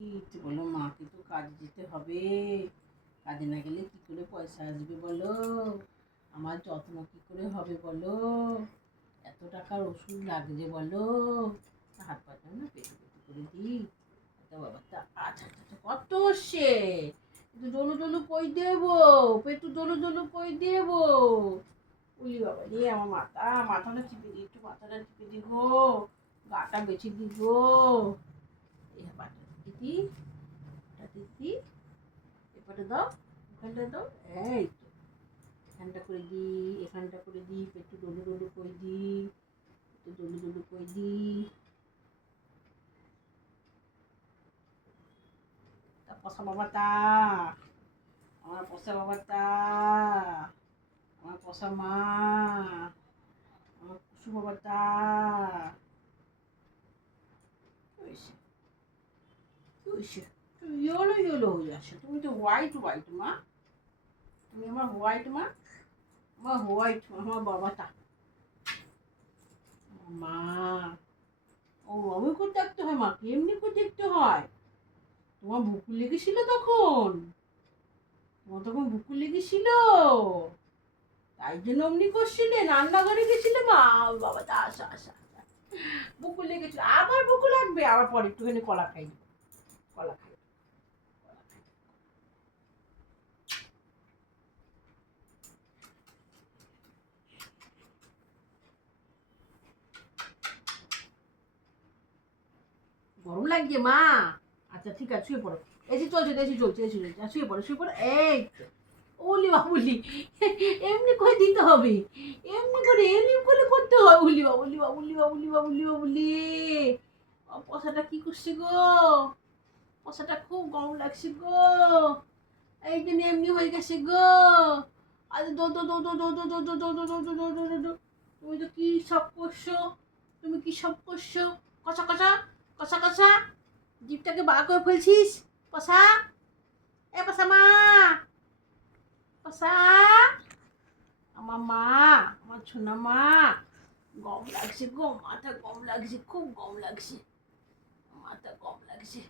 তো বলো, মাকে তো কাজে যেতে হবে, কাজে না গেলে কি করে পয়সা আসবে বলো? আমার যত্ন কি করে হবে বলো? এত টাকার ওষুধ লাগছে বলো? হাত পাটা না পেটে পেটে করে দিই। তা বাবা তা আচ্ছা আচ্ছা আচ্ছা, কত সে একটু জলু জলু কই দেবো, পেটু জলু জলু কই দেবো। উলি বাবা রে, আমার মাথাটা চিপে দিই, একটু মাথাটা চিপে দিব, গাটা বেছে দিব। এই পাটা দিদি, দিদি এপাটা দাও, এখানটা দাও, এই তো এখানটা করে দিই, এখানটা করে দিই, একটু ডলু ডলু করে দিই, একটু ডলু ডলু করে দিই। তা পশা বাবা তা, আমার পশা বাবা তা, আমার পশা মা, আমার কুসু বাবা তা। কি হয়েছে, কি হয়েছে? তুমি ইয়েলো ইয়েলো হয়ে যাচ্ছে, তুমি তো হোয়াইট হোয়াইট মা, তুমি আমার হোয়াইট মা, আমার হোয়াইট আমার বাবাটা। মা, ও আমি করে দেখতে হয় মাকে, এমনি করে দেখতে হয়? তোমার বুকু লেগেছিল তখন, তোমার তখন বুকু লেগেছিল, তাই জন্য অমনি করছিলে, রান্নাঘরে গেছিলে মা? বাবা তা আসা আসা আসা, বুকু লেগেছিল, আবার বুকু লাগবে, আবার পরে একটুখানি কলা খাই, কলা খাই। গরম লাগছে মা? আচ্ছা ঠিক আছে, শুয়ে পড়ো। এসি চলছে, এসি চলছে, এসি চলছে, শুয়ে পড়ো, শুয়ে পড়ো। এই তো, উলি বাবুলি, এমনি করে দিতে হবে, এমনি করে এলিম করে করতে হয়। উলি বাবুলি বাবুলি বাবুলি বাবুলি বাবুলি, পশাটা কি করছে গো? পশাটা খুব গরম লাগছে গো, এই জন্য এমনি হয়ে গেছে গো। আরে দো দো দো দো দো দো দো দো দো দো দো দো দো দো দো। তুমি তো কি সব করছো, তুমি কি সব করছো? কষা কষা, কষা কষা, জিপটাকে বার করে ফেলছিস পশা, এ পশা মা, পশা, আমার মা, আমার সোনা মা। গম লাগছে গো, মাথা গম লাগছে, খুব গম লাগছে, মাথা গম লাগছে।